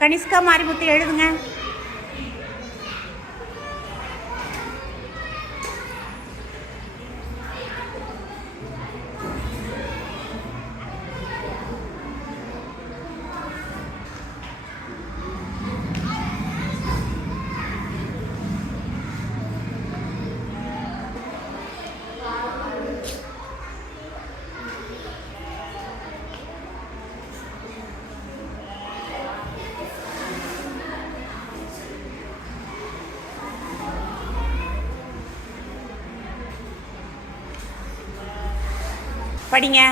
கனிஷ்கா மாரிமுத்து எழுதுங்க. படிங்க.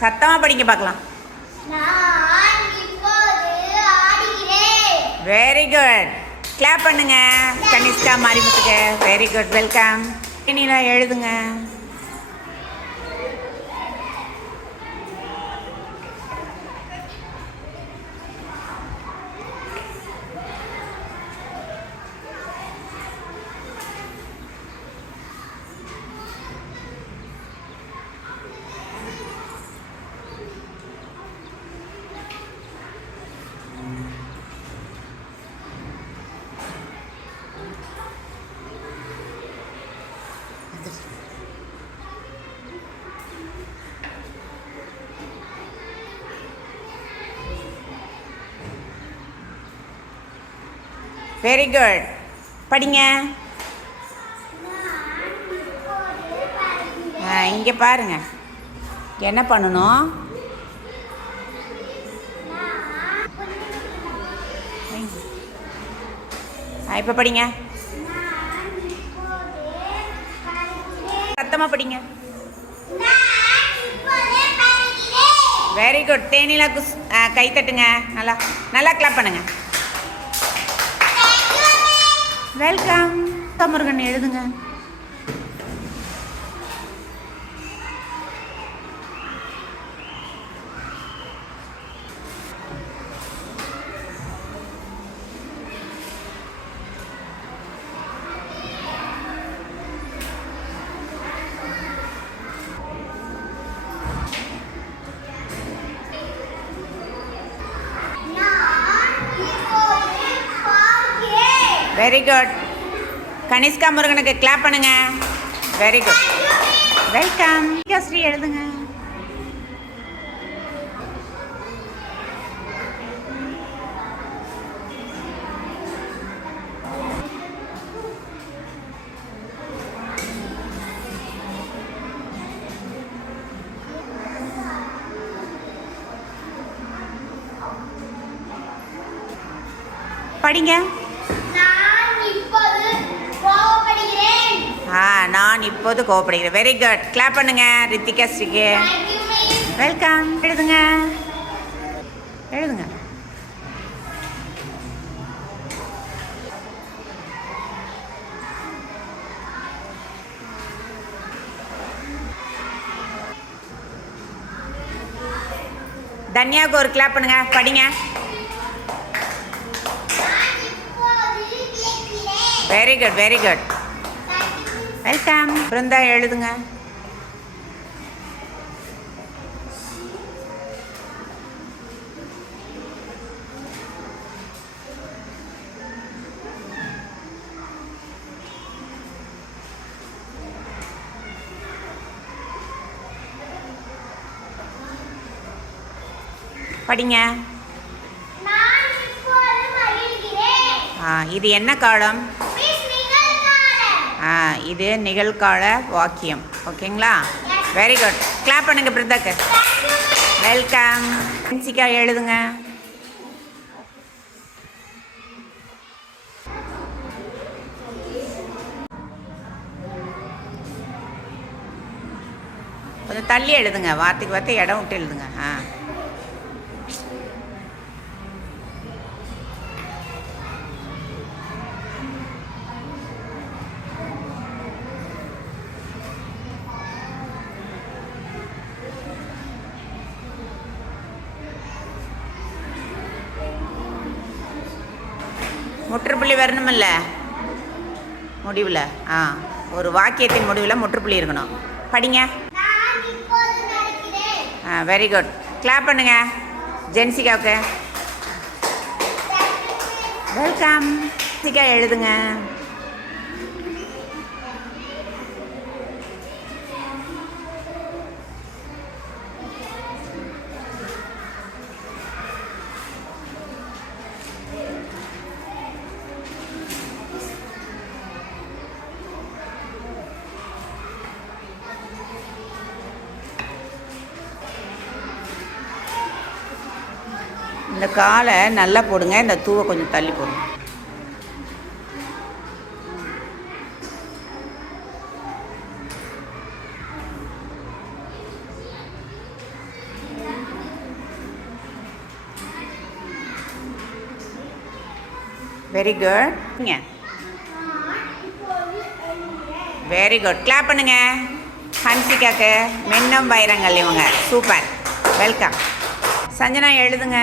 சத்தமாக படிங்க பார்க்கலாம். வெரி குட் கிளாப் பண்ணுங்க. கனிஷ்கா மாரிமுத்துக்கு. வெரி குட் வெல்கம் நீலா எழுதுங்க. வெரி குட் படிங்க. இங்கே பாருங்க. என்ன பண்ணணும்? இப்போ படிங்க. சத்தமாக படிங்க. வெரி குட் தேனிலா குஸ் ஆ, கை தட்டுங்க. நல்லா நல்லா கிளப் பண்ணுங்கள் வெல்கம் முருகன் எழுதுங்க. வெரி குட் கனிஷ்கா முருகனுக்கு கிளாப் பண்ணுங்க. வெரி குட் வெல்கம் ஸ்ரீ எழுதுங்க. படிங்க. நான் இப்போது கோவப்படுகிறேன். வெரி குட் கிளாப் பண்ணுங்க ரித்திகா ஸ்ரீக்கு வெல்கம் எழுதுங்க. எழுதுங்க. தன்யாவுக்கு ஒரு கிளாப் பண்ணுங்க. படிங்க. Very good very good welcome Brinda எழுதுங்க. படிங்க. இது என்ன காலம்? இது நிகழ்கால வாக்கியம். ஓகேங்களா? வெரி குட் கிளாப் பண்ணுங்க பிருந்தாக்கு வெல்கம் பிரின்சிகா எழுதுங்க. கொஞ்சம் தள்ளி எழுதுங்க. வார்த்தைக்கு வார்த்தை இடம் விட்டு எழுதுங்க. ஆ. முற்றுப்புள்ளி வரணுமில்ல? முடிவில். ஆ ஒரு வாக்கியத்தின் முடிவில் முற்றுப்புள்ளி இருக்கணும். படிங்க. ஆ வெரி குட் கிளாப் பண்ணுங்க. ஜென்சிகாவுக்கு. வெல்கம் ஜென்சிகா எழுதுங்க. இந்த காலை நல்லா போடுங்க இந்த தூவை கொஞ்சம் தள்ளி போடுங்க. Very good very good clap பண்ணுங்க. ஹன்சிகாக்கு மின்னம் வைரங்கள் இவங்க. சூப்பர் வெல்கம் சஞ்சனா எழுதுங்க.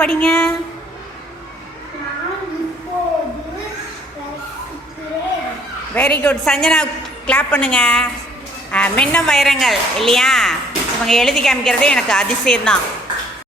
படிங்க? வெரி குட் சஞ்சனா கிளாப் பண்ணுங்க. மின்னம் வைரங்கள் இல்லையா? இவங்க எழுதி காமிக்கிறதே எனக்கு அதிசயம்தான்.